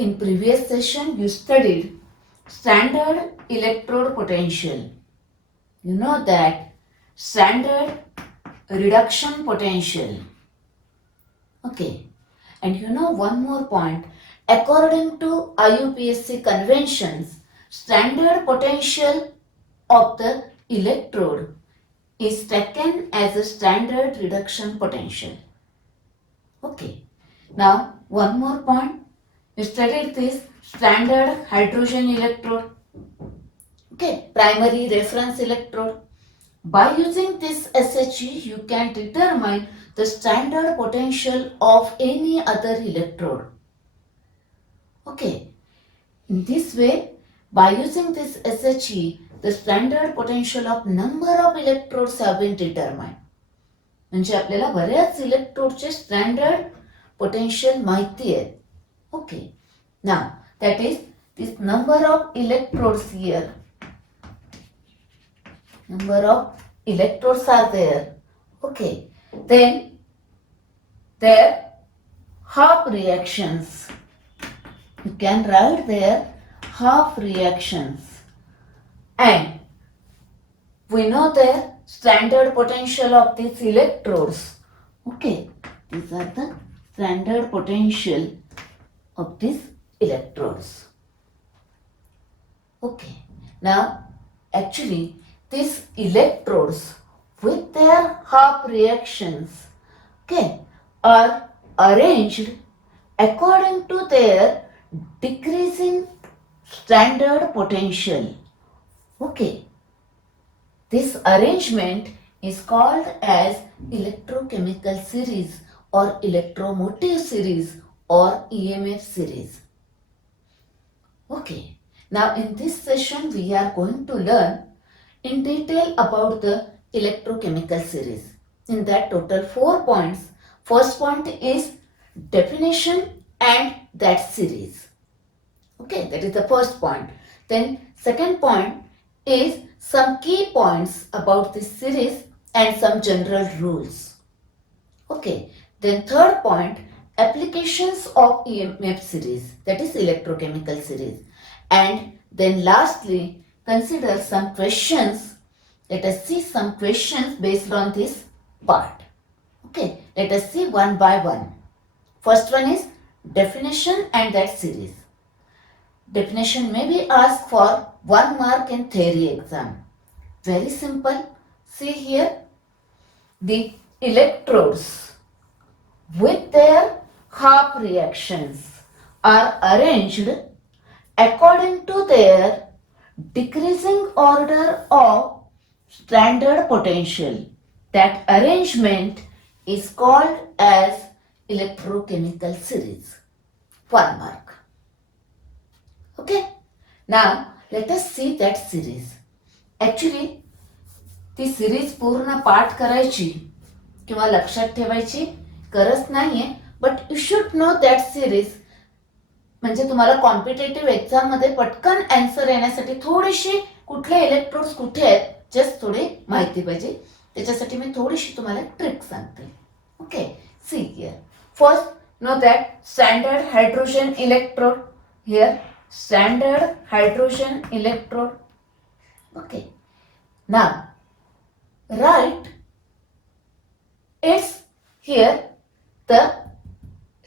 In previous session, you studied standard electrode potential. You know that standard reduction potential. Okay. And you know one more point. According to IUPAC conventions, standard potential of the electrode is taken as a standard reduction potential. Okay. Now, one more point. You studied this standard hydrogen electrode. Okay. Primary reference electrode. By using this SHE, you can determine the standard potential of any other electrode. Okay. In this way, by using this SHE, the standard potential of number of electrodes have been determined. म्हणजे आपल्याला बऱ्याच इलेक्ट्रोडचे standard potential माहिती आहे. Okay. Now that is this number of electrodes here. Number of electrodes are there. Okay. Then their half reactions. You can write their half reactions. And we know their standard potential of these electrodes. Okay. These are the standard potential of these electrodes. Okay. Now, actually, these electrodes with their half reactions, okay, are arranged according to their decreasing standard potential. Okay. This arrangement is called as electrochemical series or electromotive series or EMF series. Okay. Now in this session we are going to learn in detail about the electrochemical series. In that total 4 points. First point is definition and that series. Okay, that is the first point. Then second point is some key points about this series and some general rules. Okay, then third point, applications of EMF series, that is electrochemical series. And then lastly, consider some questions. Let us see some questions based on this part. Okay, let us see one by one. First one is definition and that series. Definition may be asked for 1 mark in theory exam. Very simple. See here, the electrodes with their half reactions are arranged according to their decreasing order of standard potential. That arrangement is called as electrochemical series. 1 mark. Okay. Now let us see that series. Actually, ती series पूर्ण पाठ करायची किंवा लक्षात ठेवायची गरज नाहीये, but you should know that series. म्हणजे तुम्हाला कॉम्पिटेटिव्ह एक्झाम मध्ये पटकन आन्सर येण्यासाठी थोडीशी कुठले इलेक्ट्रोड्स कुठे आहेत जस्ट थोडी माहिती पाहिजे. त्याच्यासाठी मी थोडीशी तुम्हाला ट्रिक सांगते. Okay, see here. First, know that standard hydrogen electrode. Here standard hydrogen electrode. Okay. Now right it's here the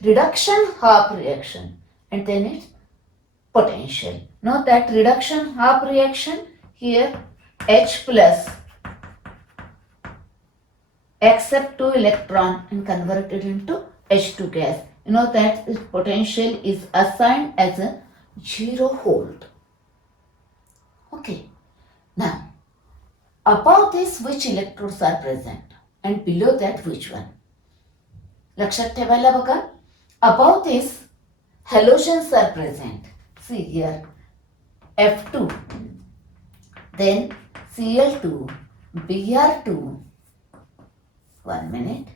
reduction half reaction and then its potential. Note that reduction half reaction here H plus accept 2 electron and converted into H2 gas. You know that its potential is assigned as a 0 volt. Okay. Now above this which electrodes are present and below that which one? लक्षात ठेवायला बघा. Above this, halogens are present. See here, F2, then Cl2, Br2, 1 minute,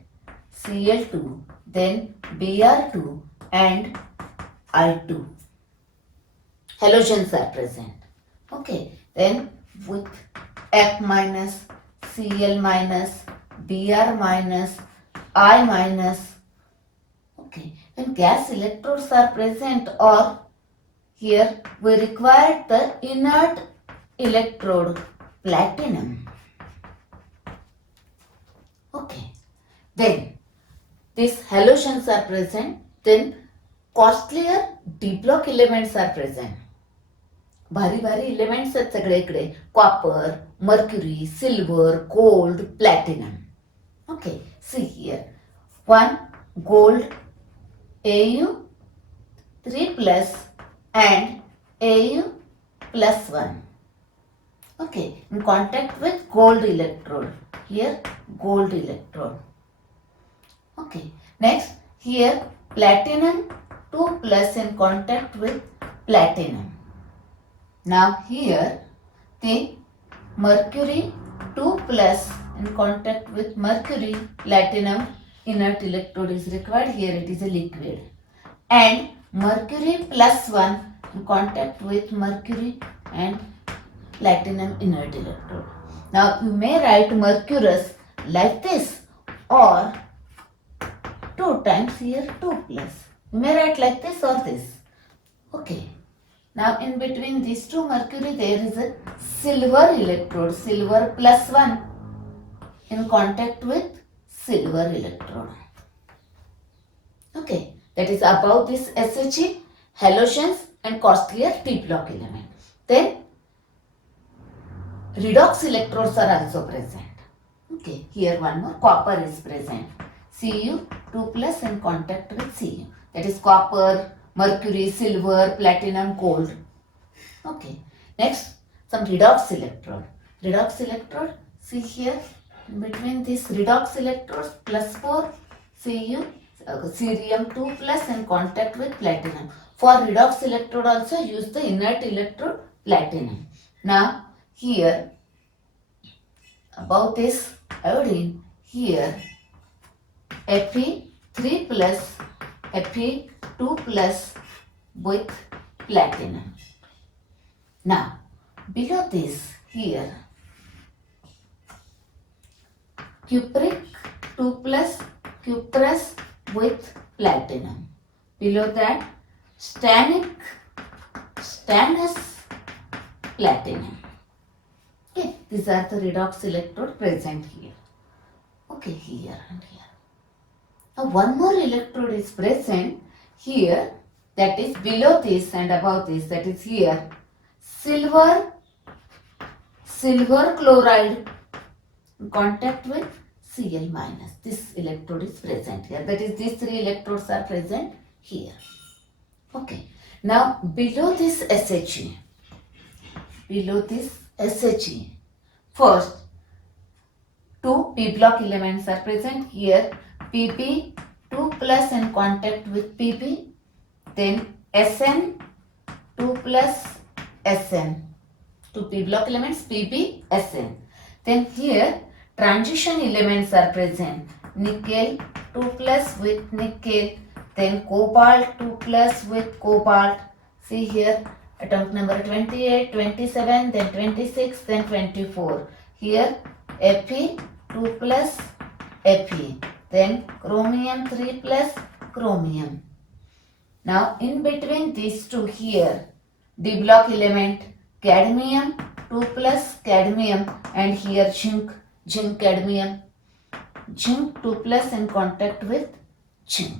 Cl2, then Br2 and I2. Halogens are present. Okay, then with F minus, Cl minus, Br minus, I minus. Okay. When gas electrodes are present or here we require the inert electrode platinum. Okay, then these halogens are present, then costlier d block elements are present. भारी भारी elements आहेत सगळे इकडे, copper, mercury, silver, gold, platinum. Okay, see here 1 gold Au 3 plus and Au plus 1. Okay, in contact with gold electrode. Here gold electrode. Okay, next here platinum 2 plus in contact with platinum. Now here the mercury 2 plus in contact with mercury, platinum inert electrode is required. Here it is a liquid. And mercury plus 1 in contact with mercury and platinum inert electrode. Now you may write mercurous like this or 2 times here 2 plus. You may write like this or this. Okay. Now in between these two mercury there is a silver electrode, silver plus 1 in contact with silver electrode. Okay, that is about this SHE, halogens and costlier p block element. Then redox electrodes are also present. Okay, here one more, copper is present. Cu 2 plus in contact with Cu. That is copper, mercury, silver, platinum, gold. Okay, next some redox electrode. Redox electrode, see here in between these redox electrodes plus 4 Cu, cerium 2 plus in contact with platinum. For redox electrode also use the inert electrode platinum. Now here about this iodine, here Fe3 plus Fe2 plus with platinum. Now below this here cupric 2 plus cuprous with platinum. Below that stannous platinum. Okay, these are the redox electrode present here. Okay, here and here. Now one more electrode is present here, that is below this and above this, that is here silver chloride in contact with Cl minus. This electrode is present here, that is these 3 electrodes are present here. Okay, now below this SHE, first 2 p block elements are present here, pp 2 plus in contact with pp, then Sn 2 plus Sn, 2 p block elements pp Sn. Then here transition elements are present, nickel 2 plus with nickel, then cobalt 2 plus with cobalt. See here atomic number 28, 27, then 26, then 24. Here Fe 2 plus Fe, then chromium 3 plus chromium. Now in between these two here d block element cadmium 2 plus cadmium, and here zinc cadmium, zinc 2 plus in contact with zinc.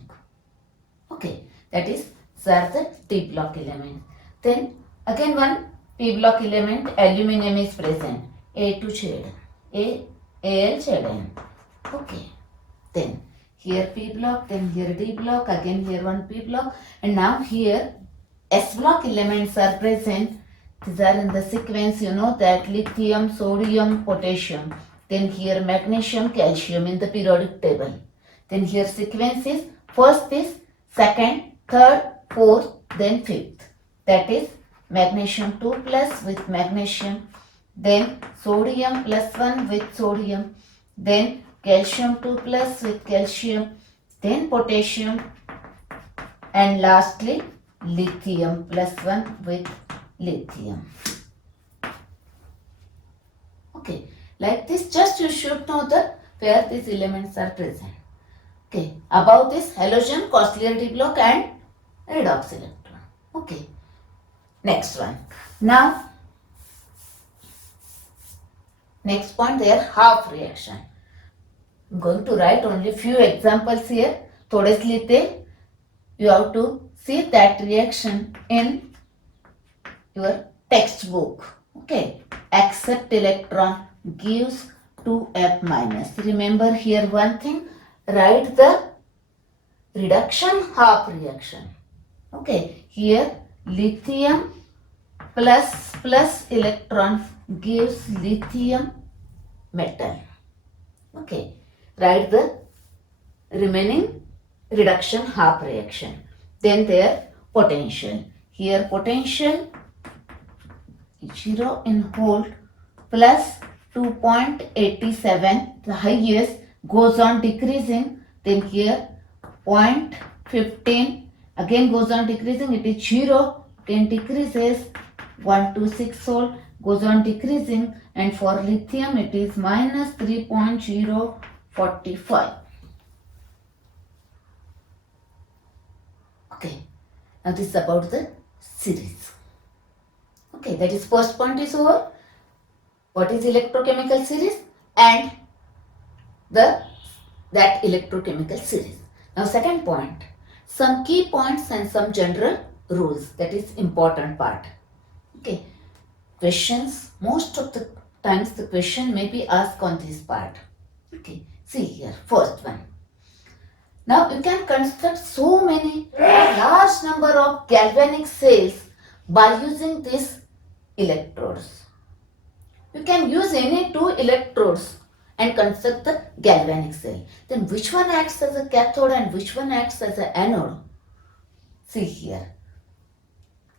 Okay, that is the d block element. Then again one p block element aluminum is present, A2 shade, AlZn. Okay, then here p block, then here d block, again here one p block, and now here s block elements are present. These are in the sequence, you know that lithium, sodium, potassium, then here magnesium, calcium in the periodic table. Then here sequence is first is second, third, fourth, then fifth. That is magnesium 2 plus with magnesium, then sodium plus 1 with sodium, then calcium 2 plus with calcium, then potassium, and lastly lithium plus 1 with lithium. Okay, like this just you should know that where these elements are present. Okay, about this halogen, costlier d block and redox electron. Okay, Next one. Now, next point there, half reaction. I'm going to write only few examples here. थोड़े से लेते. You have to see that reaction in your textbook. Okay. Accept electron gives 2F minus. Remember here one thing. Write the reduction half reaction. Okay. Here lithium plus electron gives lithium metal. Okay. Write the remaining reduction half reaction. Then their potential. Here potential 0 in volt plus 2.87, the highest, goes on decreasing. Then here 0.15 again goes on decreasing, it is 0, then decreases 126 volt, goes on decreasing, and for lithium it is minus 3.045. Okay, now this is about the series. Okay, that is first point is over. What is electrochemical series and that electrochemical series. Now second point, some key points and some general rules, that is important part. Okay, questions, most of the times the question may be asked on this part. Okay, see here, first one. Now you can construct so many large number of galvanic cells by using these electrodes. You can use any two electrodes and construct the galvanic cell. Then which one acts as a cathode and which one acts as an anode? See here.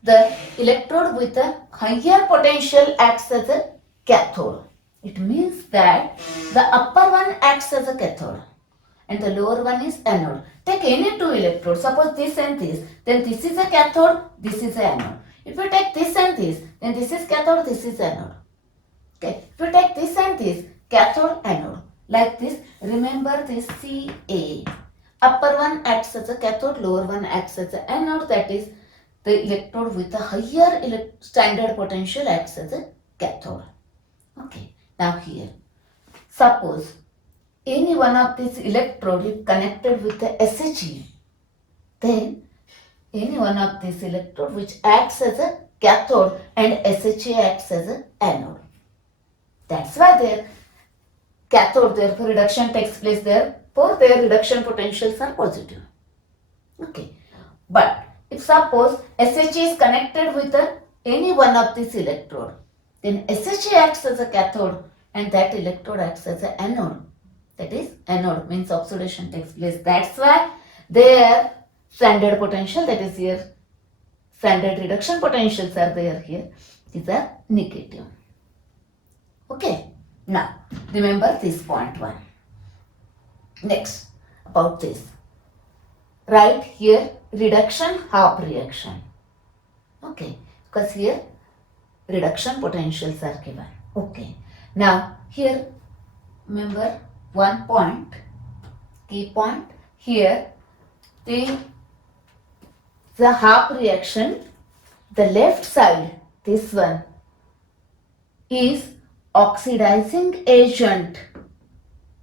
The electrode with a higher potential acts as a cathode. It means that the upper one acts as a cathode and the lower one is anode. Take any two electrodes, suppose this and this, then this is a cathode, this is an anode. If you take this and this, then this is cathode, this is anode. Okay, if you take this and this, cathode, anode, like this, remember this Ca. Upper one acts as a cathode, lower one acts as an anode, that is the electrode with a higher standard potential acts as a cathode. Okay, now here, suppose any one of these electrode is connected with the SHE, then any one of these electrode which acts as a cathode and SHE acts as an anode. That's why their cathode, therefore reduction takes place there, for their reduction potentials are positive. Okay, but if suppose SHE is connected with any one of these electrode, then SHE acts as a cathode and that electrode acts as an anode. That is, anode means oxidation takes place. That's why their standard potential, that is here, standard reduction potentials are there here. These are negative. Okay, now remember this point 1. Next, about this. Write here reduction half reaction. Okay, because here reduction potentials are given. Okay, now here remember one point, key point here, the half reaction, the left side, this one is oxidizing agent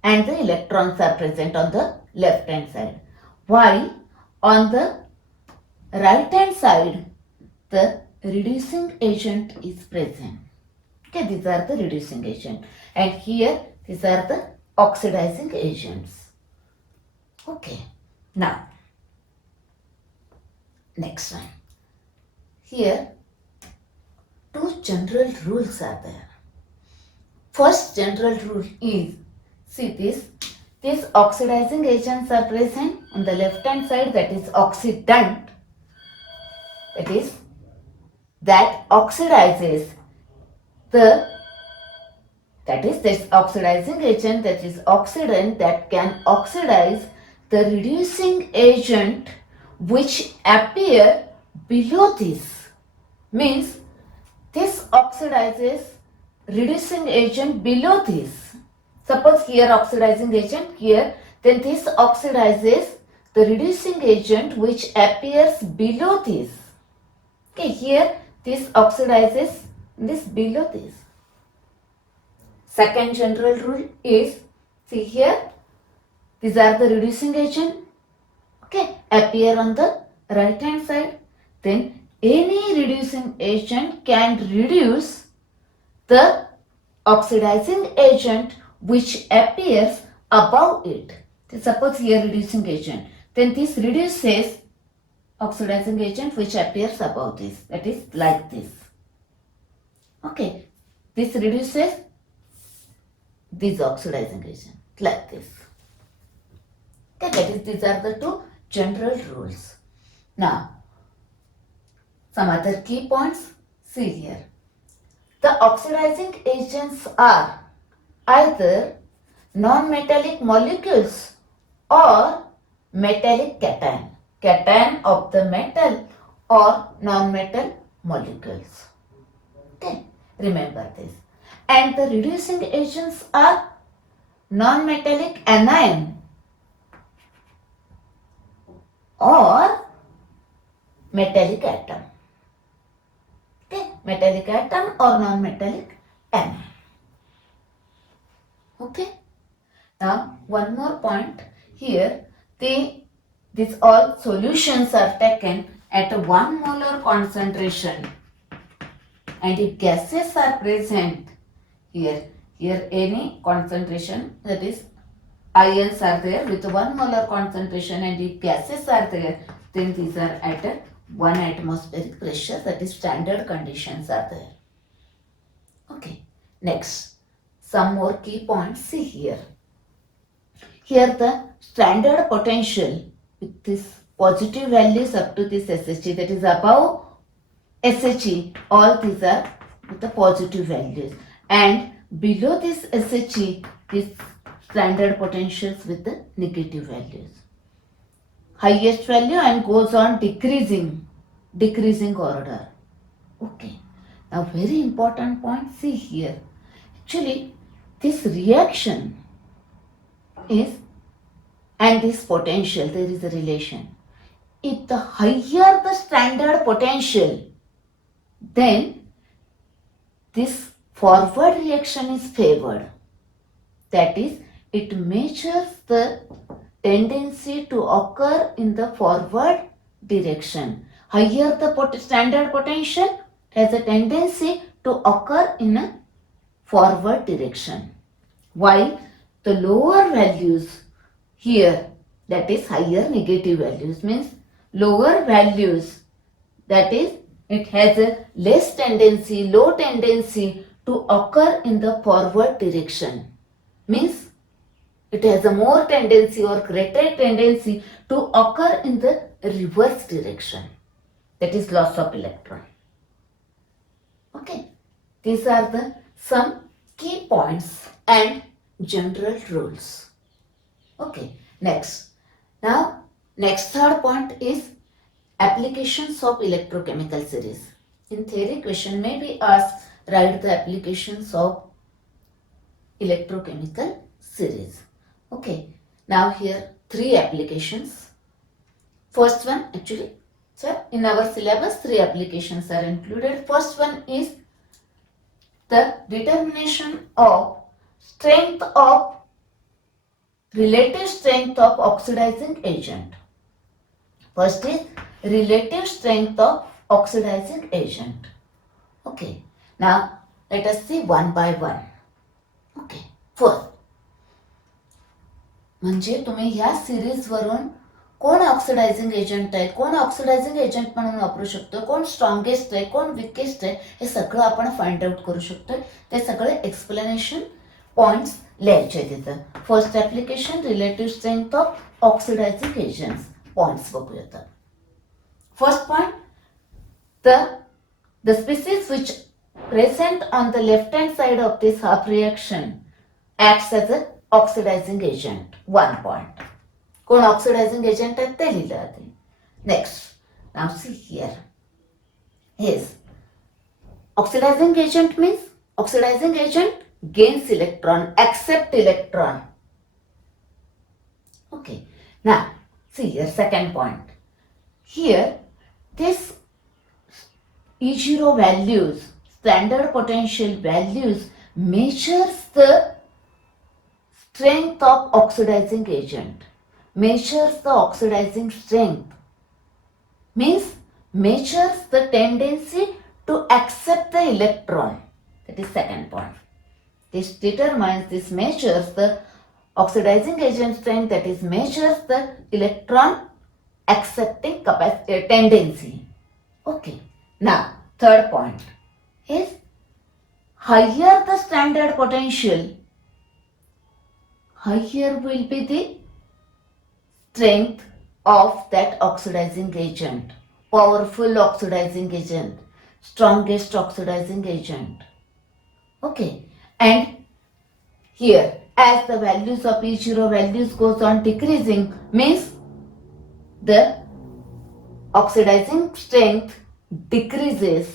and the electrons are present on the left hand side. While on the right hand side, the reducing agent is present. Okay, these are the reducing agent and here these are the oxidizing agents. Okay, now next one. Here two general rules are there. First general rule is, see this, these oxidizing agents are present on the left hand side, that is oxidant, that is that oxidizes the, that is this oxidizing agent, that is oxidant that can oxidize the reducing agent which appear below this. Means this oxidizes reducing agent below this. Suppose here oxidizing agent here, then this oxidizes the reducing agent which appears below this. Okay, here this oxidizes this below this. Second general rule is, see here, these are the reducing agent, okay, appear on the right hand side. Then any reducing agent can reduce the oxidizing agent which appears above it. So suppose here reducing agent, then this reduces oxidizing agent which appears above this, that is like this. Okay, this reduces this oxidizing agent like this. Okay, that is, these are the two general rules. Now, some other key points, see here. The oxidizing agents are either non-metallic molecules or metallic cation, cation of the metal or non-metal molecules. Okay, remember this. And the reducing agents are non-metallic anion or metallic atom. Okay, metallic atom or non-metallic anion. Okay. Now one more point here. These all solutions are taken at a 1 molar concentration, and if gases are present here any concentration, that is ions are there with 1 molar concentration, and if gases are there, then these are at a 1 atmospheric pressure, that is standard conditions are there. Okay, next some more key points, see here. Here the standard potential with this positive values up to this SHE, that is above SHE, all these are with the positive values, and below this SHE, this standard potentials with the negative values. Highest value and goes on decreasing order. Okay, now very important point, see here. Actually, this reaction is, and this potential, there is a relation. If the higher the standard potential, then this forward reaction is favored. That is, it measures the tendency to occur in the forward direction. Higher the standard potential has a tendency to occur in a forward direction, while the lower values here, that is higher negative values, means lower values, that is it has a less tendency, low tendency to occur in the forward direction, means it has a more tendency or greater tendency to occur in the reverse direction, that is loss of electron. Okay, these are the some key points and general rules. Okay, next. Now, next third point is applications of electrochemical series. In theory question may be asked, write the applications of electrochemical series. Okay, now here 3 applications. First one, actually, sir, in our syllabus 3 applications are included. First one is the determination of strength of relative strength of oxidizing agent. First is relative strength of oxidizing agent. Okay, now let us see one by one. Okay, first, म्हणजे तुम्ही ह्या series वरून कोण oxidizing agent आहे, कोण oxidizing agent म्हणून वापरू शकतो, कोण स्ट्रॉंगेस्ट आहे, कोण विकेस्ट आहे, हे सगळं आपण फाइंड आउट करू शकतो. ते सगळे एक्सप्लेनेशन पॉइंट्स लिहायचे तिथं. First application relative strength of oxidizing agents, points बघूयात. First point, the species which present on the left hand side of this half reaction acts as a oxidizing agent. 1 point. कोण oxidizing agent आहेत ते लिहिलं आधी. Next, now see here. Yes, oxidizing agent means oxidizing agent gains electron, accept electron. Okay, now see here second point. Here this E0 values, standard potential values, measures the strength of oxidizing agent. Measures the oxidizing strength. Means measures the tendency to accept the electron. That is second point. This measures the oxidizing agent strength, that is measures the electron accepting capacity tendency. Okay. Now third point is higher the standard potential, higher will be the strength of that oxidizing agent, powerful oxidizing agent, strongest oxidizing agent. Okay, and here as the values of E0 values goes on decreasing, means the oxidizing strength decreases.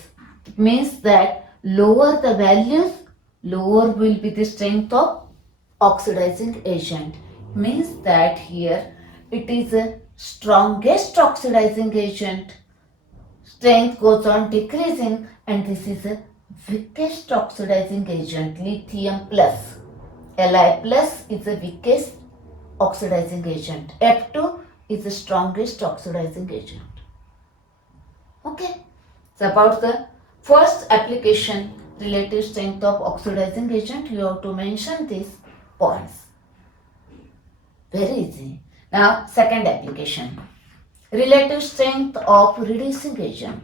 It means that lower the values, lower will be the strength of oxidizing agent. Means that here it is a strongest oxidizing agent, strength goes on decreasing, and this is a weakest oxidizing agent, lithium plus. Li plus is the weakest oxidizing agent. F2 is the strongest oxidizing agent. Okay, so about the first application, relative strength of oxidizing agent, you have to mention these points. Very easy. Now second application, relative strength of reducing agent.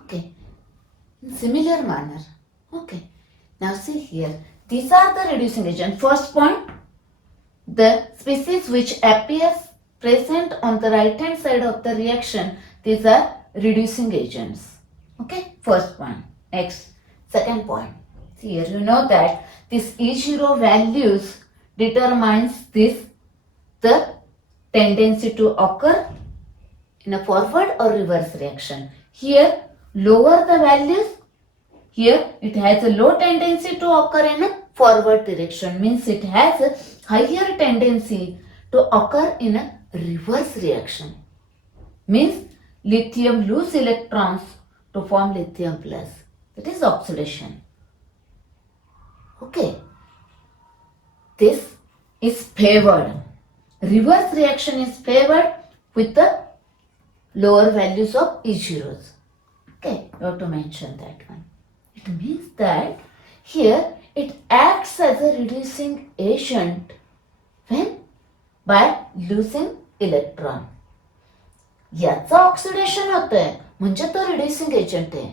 Okay, in similar manner. Okay, now see here, these are the reducing agent. First point, the species which appears present on the right hand side of the reaction, these are reducing agents. Okay, first point. Next, second point. See here, you know that this E0 values determines this the tendency to occur in a forward or reverse reaction. Here lower the values, here it has a low tendency to occur in a forward direction, means it has a higher tendency to occur in a reverse reaction, means lithium lose electrons to form lithium plus, that is oxidation. Okay, this is favored, reverse reaction is favored with the lower values of E0s. Okay, you have to mention that one. It means that here it acts as a reducing agent when by losing electron, याचा oxidation होतंय म्हणजे तो reducing agent आहे,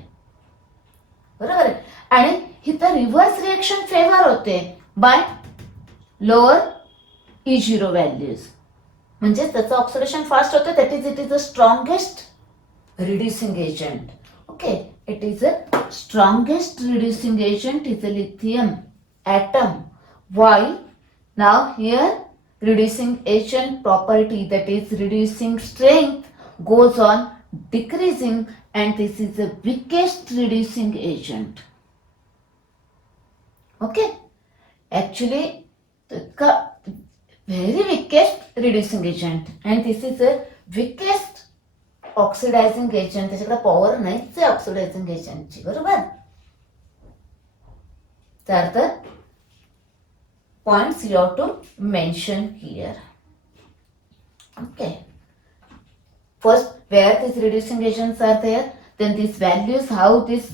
बरोबर आहे. आणि इथं reverse reaction favour होते बाय लोअर E0 व्हॅल्यूज, म्हणजे त्याचं ऑक्सिडेशन फास्ट होते. That is it is the strongest reducing agent. Okay, it is a strongest reducing agent is a lithium atom. Why? Now here reducing agent property, that is reducing strength, goes on decreasing, and this is the weakest reducing agent. Okay, actually the very weakest reducing agent, and this is the weakest oxidising agent. त्याच्याकडे power नाहीच आहे oxidising एजंटची, बरोबर. तर the points you have to mention here. Okay, first where these reducing agents are there, then these values, how this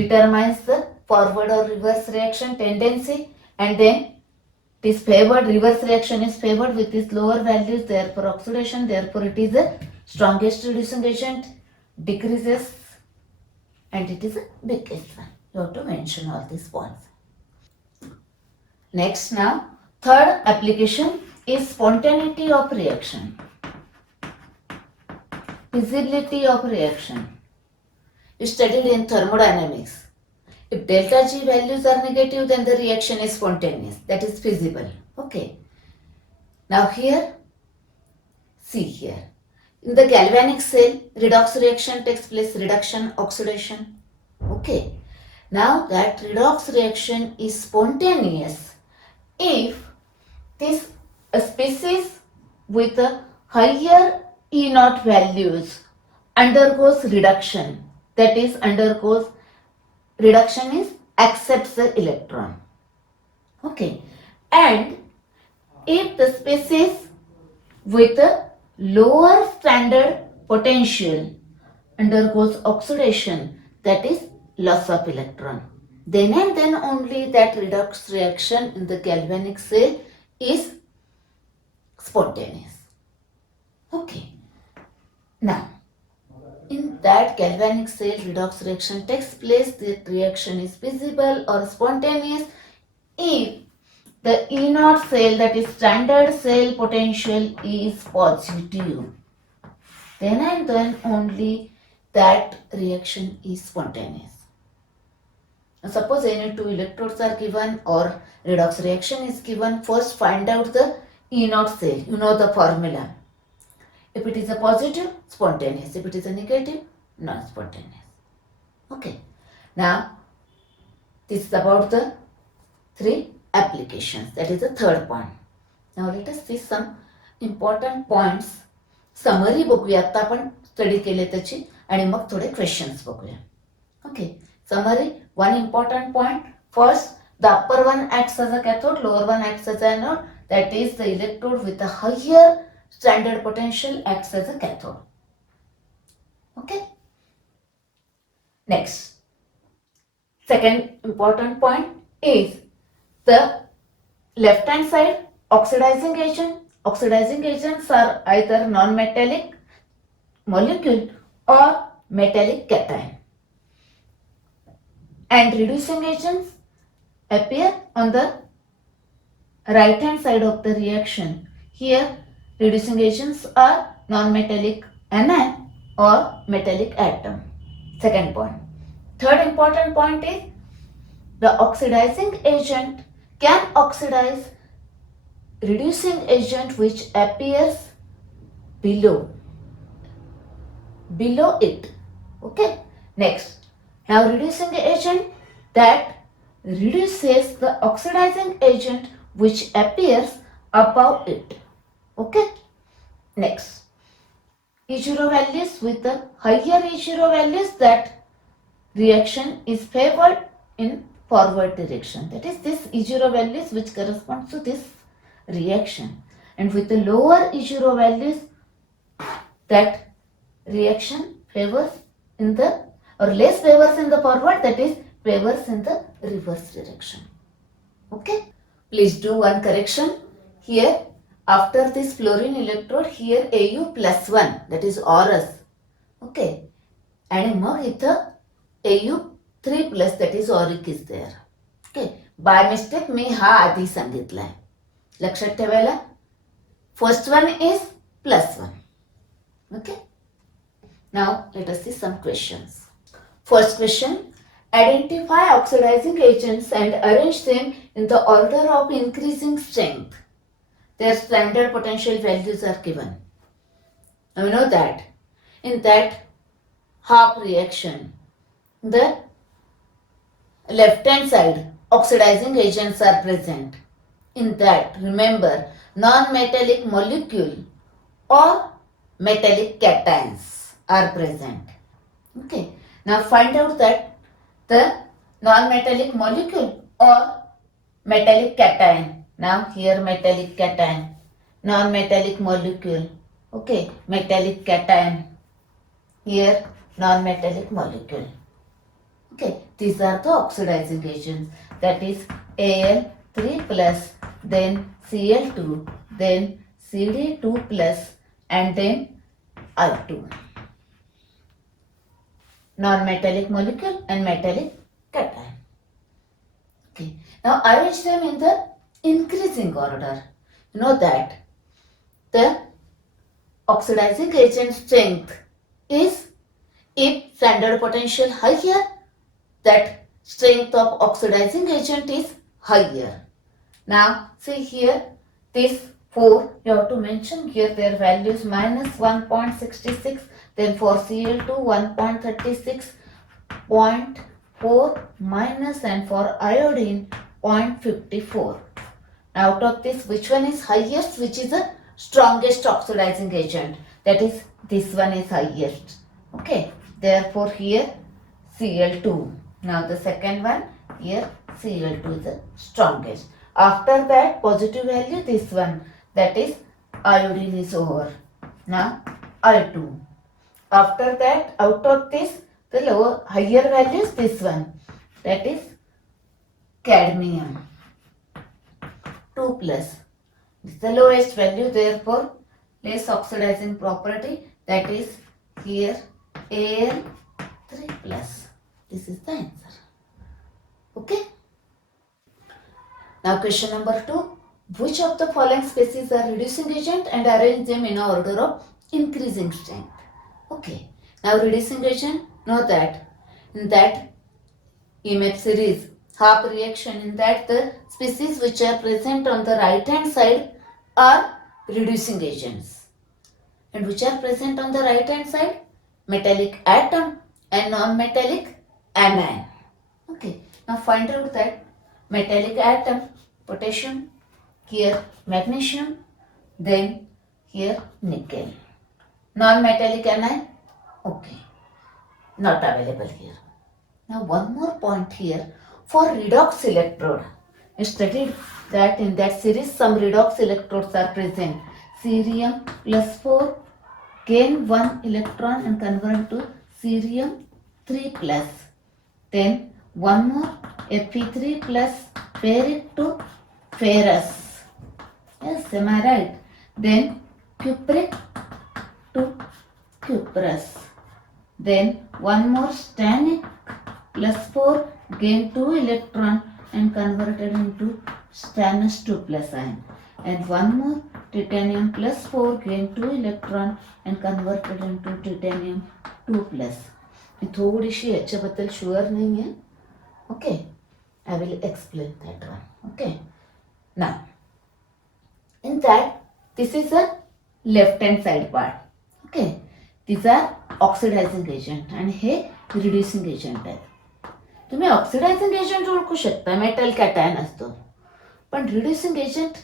determines the forward or reverse reaction tendency, and then this favored reverse reaction is favored with these lower values, therefore oxidation, therefore it is the strongest reducing agent, decreases, and it is a weakest one. You have to mention all these points. Next, now third application is spontaneity of reaction, feasibility of reaction. You studied in thermodynamics. If delta G values are negative, then the reaction is spontaneous, that is feasible. Okay. Now here, see here. In the galvanic cell, redox reaction takes place, reduction, oxidation. Okay. Now that redox reaction is spontaneous if this species with a higher E0 values undergoes reduction. That is, undergoes reduction is accepts the electron. Okay. And if the species with a lower standard potential undergoes oxidation, that is loss of electron, then and then only that redox reaction in the galvanic cell is spontaneous. Okay. Now, in that galvanic cell redox reaction takes place, the reaction is feasible or spontaneous if the E0 cell, that is standard cell potential, is positive. Then and then only that reaction is spontaneous. Now suppose any two electrodes are given or redox reaction is given, first find out the E0 cell. You know the formula. If it is a positive, spontaneous. If it is a negative, non-spontaneous. Okay. Now, this is about the three applications. That is the third point. Now, let us see some important points. Summary बघूया आता आपण study केले त्याची आणि मग थोडे questions बघूया. Okay. Summary, one important point. First, the upper one acts as a cathode, lower one acts as an anode. That is, the electrode with a higher standard potential acts as a cathode. Okay. Next, second important point is the left hand side oxidizing agent. Oxidizing agents are either non-metallic molecule or metallic cation. And reducing agents appear on the right hand side of the reaction. Here, reducing agents are non-metallic anion or metallic atom. Second point. Third important point is the oxidizing agent can oxidize reducing agent which appears below it. Okay. Next. Now reducing agent that reduces the oxidizing agent which appears above it. Okay. Next, E0 values with the higher E0 values, that reaction is favored in forward direction. That is, this E0 values which corresponds to this reaction, and with the lower E0 values, that reaction favors in the or less favors in the forward, that is favors in the reverse direction. Okay. Please do one correction here. After this fluorine electrode, here Au plus 1, that is Aurus. Okay. And मग इथं Au3 plus, that is auric is there. Okay. By mistake मी हा आधी सांगितलाय. लक्षात ठेवायला. First one is plus 1. Okay. Now let us see some questions. First question. Identify oxidizing agents and arrange them in the order of increasing strength. Their standard potential values are given. Now we know that in that half reaction, the left hand side oxidizing agents are present. In that, remember, non-metallic molecule or metallic cations are present. Okay. Now find out that the non-metallic molecule or metallic cation. Now here metallic cation, non-metallic molecule. Okay, metallic cation. Here non-metallic molecule. Okay, these are the oxidizing agents. That is Al3 plus, then Cl2, then Cd2 plus, and then I2. Non-metallic molecule and metallic cation. Okay. Now arrange them in the increasing order. You know that the oxidizing agent strength is, if standard potential higher, that strength of oxidizing agent is higher. Now see here, these 4 you have to mention here their values: minus 1.66, then for Cl2 1.36, 0.4 minus, and for iodine 0.54. Out of this, which one is highest, which is the strongest oxidizing agent? That is, this one is highest. Okay, therefore here Cl2. Now the second one, here Cl2 is the strongest. After that positive value, this one, that is iodine is over. Now I2. After that, out of this, the lower higher value is this one, that is cadmium 2 plus. This is the lowest value, therefore less oxidizing property, that is here Al3 plus. This is the answer. Okay. Now question number 2. Which of the following species are reducing agent and arrange them in order of increasing strength? Okay. Now reducing agent, know that in that EMF series half reaction, in that the species which are present on the right hand side are reducing agents, and which are present on the right hand side, metallic atom and non-metallic anion. Okay, now find out that metallic atom, potassium, here magnesium, then here nickel. Non-metallic anion, okay, not available here. Now one more point here, for redox electrode, we studied that in that series some redox electrodes are present. Cerium plus 4 gain 1 electron and convert to cerium 3 plus. Then one more Fe3 plus pair it to ferrous. Yes, am I right? Then cupric to cuprous. Then one more stannic plus 4 gain 2 electron and converted into stannous 2 plus ion. And one more titanium plus 4 gain 2 electron and converted into titanium 2 plus. मी थोडीशी याच्याबद्दल sure नाही आहे. Okay, I will explain that one. Okay, now in that this is a left hand side part. Okay, these are oxidizing agent आणि हे reducing agent आहेत. तुम्ही oxidizing agent ओळखू शकता, metal cation असतो, पण रिड्युसिंग एजंट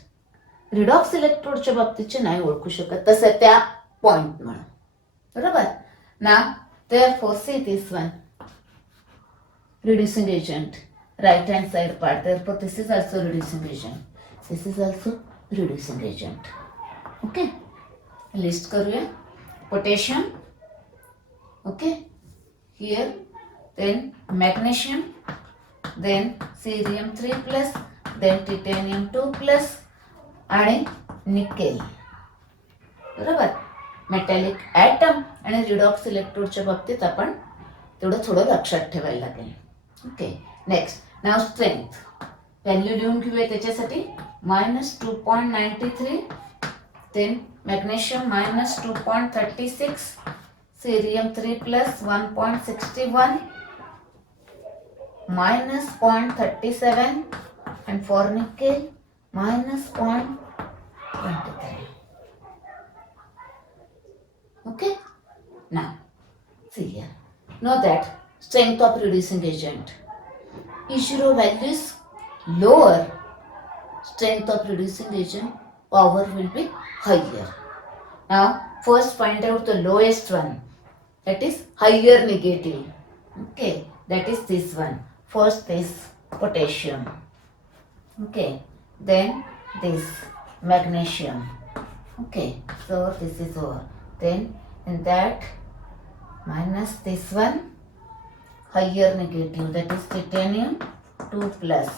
रिडॉक्स इलेक्ट्रोडच्या बाबतीतचे नाही ओळखू शकत, तसं त्या पॉइंट म्हणून. बरोबर ना. therefore see this one, reducing agent, right hand side part, therefore this is also reducing agent, this is also reducing agent. Okay, list करूया. potassium, okay, here, then magnesium, then cerium 3 plus, then titanium 2 plus आणि निकेल. बरोबर, metallic atom आणि redox इलेक्ट्रोडच्या बाबतीत आपण तेवढं थोडं लक्षात ठेवायला लागेल. Okay, next. नाव स्ट्रेंथ व्हॅल्यू लिहून घेऊया त्याच्यासाठी. -2.93, then magnesium -2.36, cerium 3 plus 1.61, -0.37, and for nickel -0.23. Okay, now see here, know that strength of reducing agent, E0 values lower, strength of reducing agent power will be higher. Now first find out the lowest one, that is higher negative. Okay, that is this one. First this potassium, okay, then this magnesium. Okay, so this is over. Then in that minus this one higher negative, that is titanium 2 plus,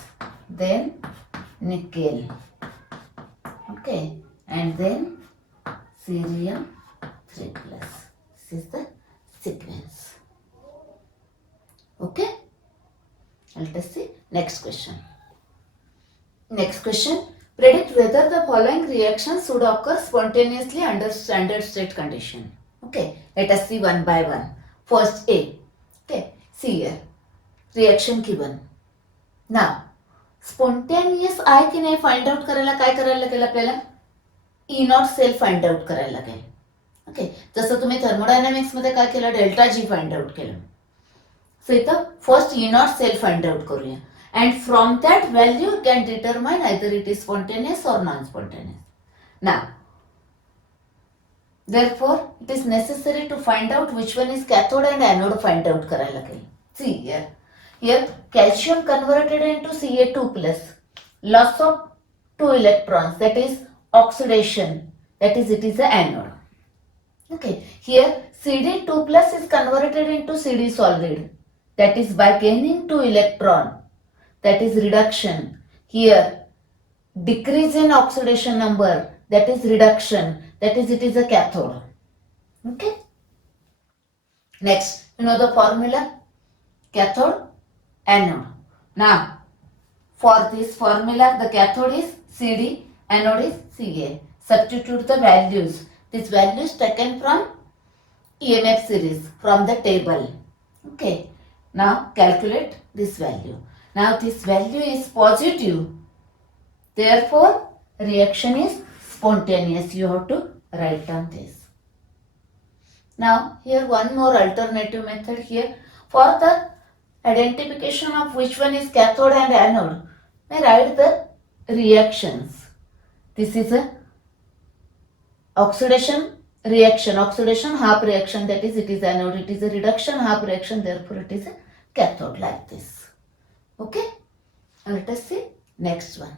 then nickel, okay, and then cerium 3 plus. This is the sequence. Okay, let us see next question. Next question, predict whether the following reactions should occur spontaneously under standard state condition. Okay, let us see one by one. First A. Okay, see here, reaction given. Now spontaneous आहे की नाही find out करायला काय करायला लागेल आपल्याला, E0 cell find out करायला लागेल. ओके, जसं तुम्ही थर्मोडायनामिक्स मध्ये काय केलं, डेल्टा जी फाइंड आउट केलं. सो इथं first E0 cell find out करूया. And from that value you can determine either it is spontaneous or non-spontaneous. Now, Therefore, it is necessary to find out which one is cathode and anode find out करायला लागेल. See here. Here calcium converted into Ca2 plus. Loss of 2 electrons, that is oxidation, that is it is the anode. Okay. Here Cd2 plus is converted into Cd solid, that is by gaining 2 electron, that is reduction. Here decrease in oxidation number, that is reduction, that is it is a cathode. Okay. Next, you know the formula, cathode, anode. Now, for this formula, the cathode is Cd, anode is Ca. Substitute the values. This value is taken from EMF series, from the table. Okay. Now, calculate this value. Now, this value is positive. Therefore, reaction is spontaneous. You have to write down this. Now, here one more alternative method here. For the identification of which one is cathode and anode, I write the reactions. This is a oxidation reaction, oxidation half reaction, that is it is anode, it is a reduction half reaction, therefore it is a cathode, like this. Okay. Now let us see next one.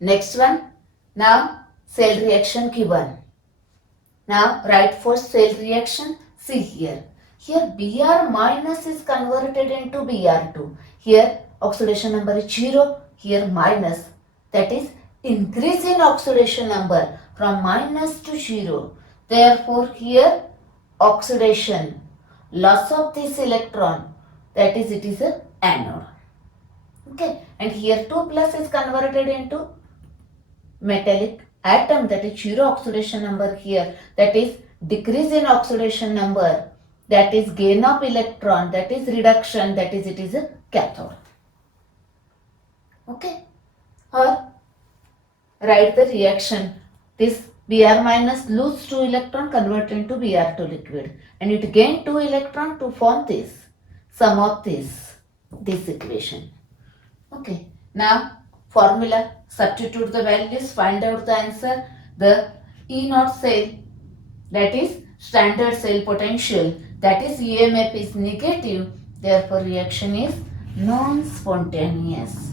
Next one, now cell reaction given. Now write for cell reaction. See here. Here Br minus is converted into Br2. Here oxidation number is 0. Here minus. That is increase in oxidation number from minus to 0. Therefore here oxidation, loss of this electron, that is it is a anode. Okay. And here 2 plus is converted into metallic atom, that is 0 oxidation number here, that is decrease in oxidation number, that is gain of electron, that is reduction, that is it is a cathode. Okay. Or write the reaction. This Br minus lose 2 electron, convert into Br2 liquid, and it gain 2 electron to form this, sum of this equation. Okay. Now formula, substitute the values, find out the answer. The E0 cell, that is standard cell potential, that is EMF is negative, therefore reaction is non-spontaneous.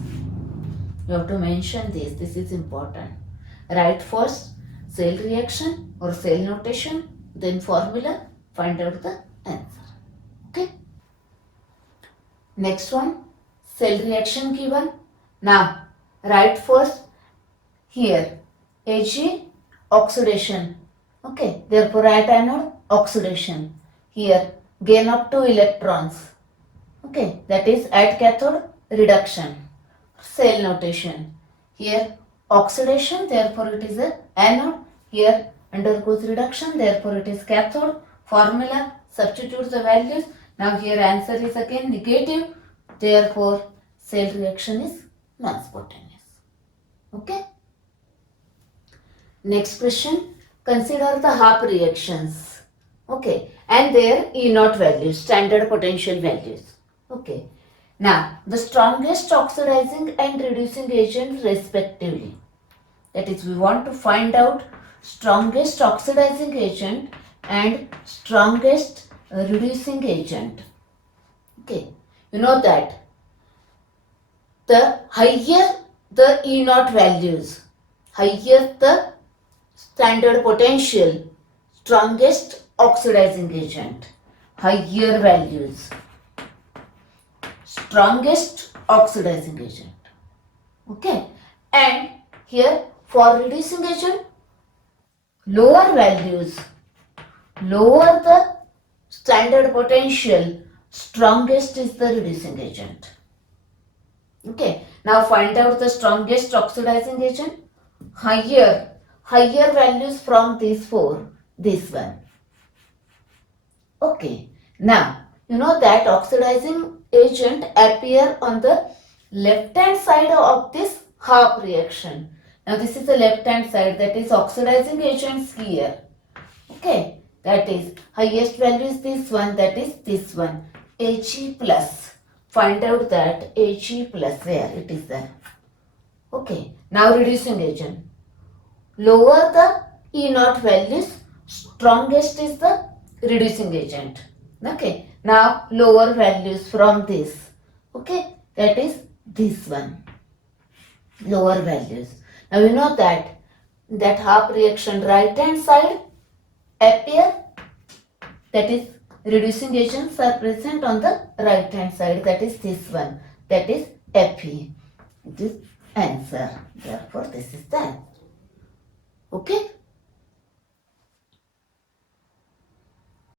You have to mention this is important. Write first cell reaction or cell notation, then formula, find out the answer. Okay. Next one, cell reaction given. Now write first here Ag oxidation. Okay, therefore at anode oxidation. Here gain of 2 electrons. Okay, that is at cathode reduction. Cell notation. Here oxidation, therefore it is a anode. Here undergoes reduction, therefore it is cathode. Formula, substitute the values. Now here answer is again negative, therefore cell reaction is non-spontaneous. Okay. Next question, consider the half reactions. Okay, and their E0 values, standard potential values. Okay. Now the strongest oxidizing and reducing agent respectively. That is, we want to find out strongest oxidizing agent and strongest reducing agent. Okay, you know that the higher the E0 values, higher the standard potential, strongest oxidizing agent, higher values, strongest oxidizing agent. Okay, and here for reducing agent, lower values, lower the standard potential, strongest is the reducing agent. Okay, now find out the strongest oxidizing agent. Higher values from these four, this one. Okay, now you know that oxidizing agent appear on the left hand side of this half reaction. Now this is the left hand side, that is oxidizing agents here. Okay, that is highest value is this one, that is this one, Ag plus. Find out that Ag plus, where it is there. Okay, now reducing agent. Lower the E0 values, strongest is the reducing agent. Okay, now lower values from this. Okay, that is this one, lower values. Now you know that half reaction right hand side appear, that is reducing agents are present on the right hand side, that is this one, that is Fe. It is answer. Therefore this is the answer. Okay.